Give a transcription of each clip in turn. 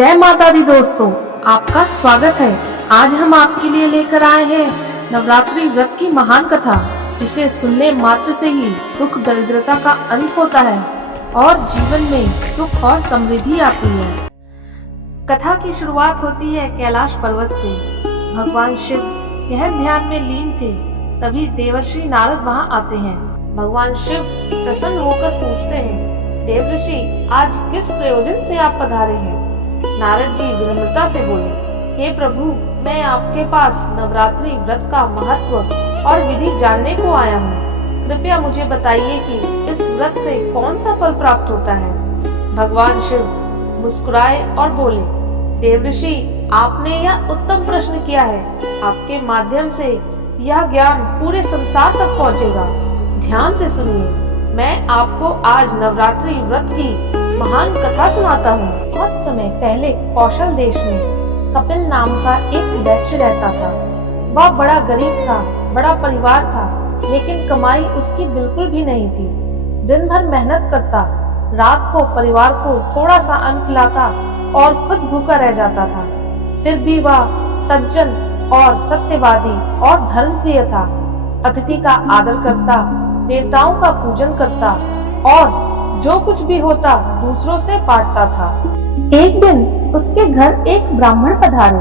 जय माता दी दोस्तों, आपका स्वागत है। आज हम आपके लिए लेकर आए हैं नवरात्रि व्रत की महान कथा, जिसे सुनने मात्र से ही दुख दरिद्रता का अंत होता है और जीवन में सुख और समृद्धि आती है। कथा की शुरुआत होती है कैलाश पर्वत से। भगवान शिव गहन ध्यान में लीन थे, तभी देवर्षि नारद वहां आते हैं। भगवान शिव प्रसन्न होकर पूछते हैं, देवर्षि आज किस प्रयोजन से आप पधारे हैं? नारद जी विनम्रता से बोले, हे प्रभु, मैं आपके पास नवरात्रि व्रत का महत्व और विधि जानने को आया हूँ। कृपया मुझे बताइए कि इस व्रत से कौन सा फल प्राप्त होता है? भगवान शिव मुस्कुराए और बोले, देवर्षि, आपने यह उत्तम प्रश्न किया है। आपके माध्यम से यह ज्ञान पूरे संसार तक पहुँचेगा। ध्यान से सुनिए, मैं आपको आज नवरात्रि व्रत की महान कथा सुनाता हूँ। बहुत समय पहले कौशल देश में कपिल नाम का एक वैश्य रहता था। वह बड़ा गरीब था, बड़ा परिवार था, लेकिन कमाई उसकी बिल्कुल भी नहीं थी। दिन भर मेहनत करता, रात को परिवार को थोड़ा सा अन्न खिलाता और खुद भूखा रह जाता था। फिर भी वह सज्जन और सत्यवादी और धर्मप्रिय था। अतिथि का आदर करता, देवताओं का पूजन करता और जो कुछ भी होता दूसरों से बांटता था। एक दिन उसके घर एक ब्राह्मण पधारे।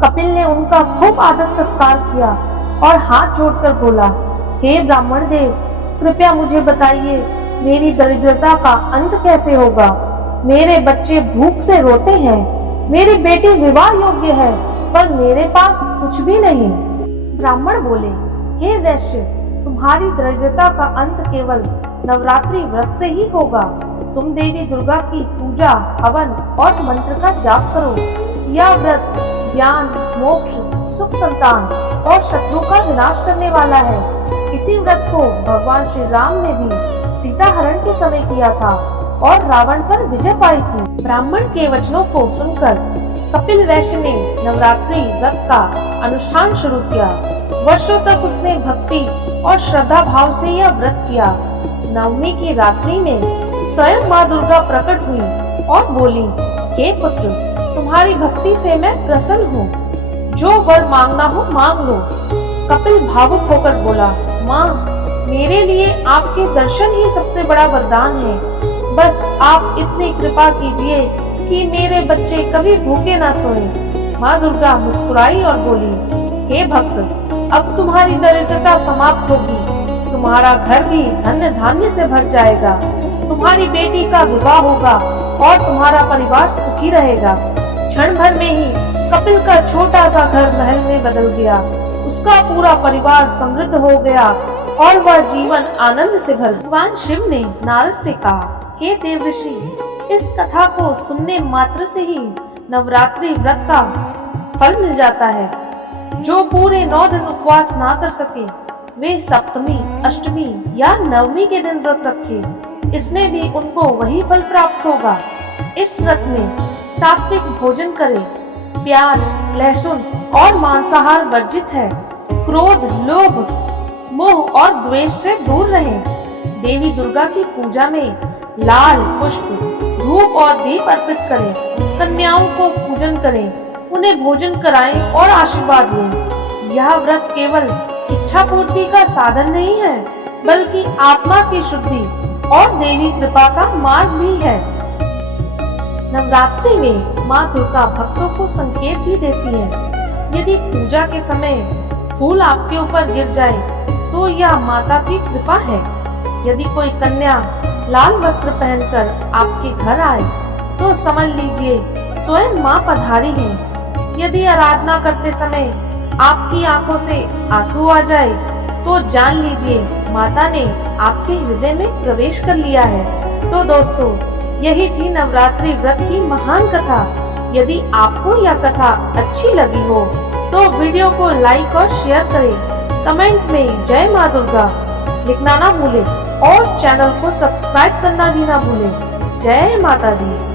कपिल ने उनका खूब आदर सत्कार किया और हाथ जोड़कर बोला, हे ब्राह्मण देव, कृपया मुझे बताइए, मेरी दरिद्रता का अंत कैसे होगा? मेरे बच्चे भूख से रोते हैं, मेरी बेटी विवाह योग्य है, पर मेरे पास कुछ भी नहीं। ब्राह्मण बोले, हे वैश्य, तुम्हारी दरिद्रता का अंत केवल नवरात्रि व्रत से ही होगा। तुम देवी दुर्गा की पूजा, हवन और मंत्र का जाप करो। यह व्रत ज्ञान, मोक्ष, सुख, संतान और शत्रु का विनाश करने वाला है। इसी व्रत को भगवान श्री राम ने भी सीता हरण के समय किया था और रावण पर विजय पाई थी। ब्राह्मण के वचनों को सुनकर कपिल वैश्य ने नवरात्रि व्रत का अनुष्ठान शुरू किया। वर्षों तक उसने भक्ति और श्रद्धा भाव से यह व्रत किया। नवमी की रात्रि में स्वयं माँ दुर्गा प्रकट हुई और बोली, हे पुत्र, तुम्हारी भक्ति से मैं प्रसन्न हूँ। जो वर मांगना हो मांग लो। कपिल भावुक होकर बोला, माँ, मेरे लिए आपके दर्शन ही सबसे बड़ा वरदान है। बस आप इतनी कृपा कीजिए कि मेरे बच्चे कभी भूखे ना सोए। माँ दुर्गा मुस्कुराई और बोली, हे भक्त, अब तुम्हारी दरिद्रता समाप्त होगी। तुम्हारा घर भी धन्य धान्य से भर जाएगा। तुम्हारी बेटी का विवाह होगा और तुम्हारा परिवार सुखी रहेगा। क्षण भर में ही कपिल का छोटा सा घर महल में बदल गया। उसका पूरा परिवार समृद्ध हो गया और वह जीवन आनंद से भर। भगवान शिव ने नारद से कहा, हे देवर्षि, इस कथा को सुनने मात्र से ही नवरात्रि व्रत का फल मिल जाता है। जो पूरे 9 दिन उपवास ना कर सके, वे सप्तमी, अष्टमी या नवमी के दिन व्रत रखे, इसमें भी उनको वही फल प्राप्त होगा। इस व्रत में सात्विक भोजन करें, प्याज, लहसुन और मांसाहार वर्जित है। क्रोध, लोभ, मोह और द्वेष से दूर रहें। देवी दुर्गा की पूजा में लाल पुष्प, धूप और दीप अर्पित करें। कन्याओं को पूजन करें, उन्हें भोजन कराएं और आशीर्वाद लें। यह व्रत केवल इच्छा पूर्ति का साधन नहीं है, बल्कि आत्मा की शुद्धि और देवी कृपा का मार्ग भी है। नवरात्रि में माँ दुर्गा भक्तों को संकेत भी देती है। यदि पूजा के समय फूल आपके ऊपर गिर जाए, तो यह माता की कृपा है। यदि कोई कन्या लाल वस्त्र पहनकर आपके घर आए, तो समझ लीजिए स्वयं माँ पधारी है। यदि आराधना करते समय आपकी आंखों से आंसू आ जाए, तो जान लीजिए माता ने आपके हृदय में प्रवेश कर लिया है। तो दोस्तों, यही थी नवरात्रि व्रत की महान कथा। यदि आपको यह कथा अच्छी लगी हो, तो वीडियो को लाइक और शेयर करें। कमेंट में जय माँ दुर्गा लिखना ना भूलें और चैनल को सब्सक्राइब करना भी ना भूलें। जय माता दी।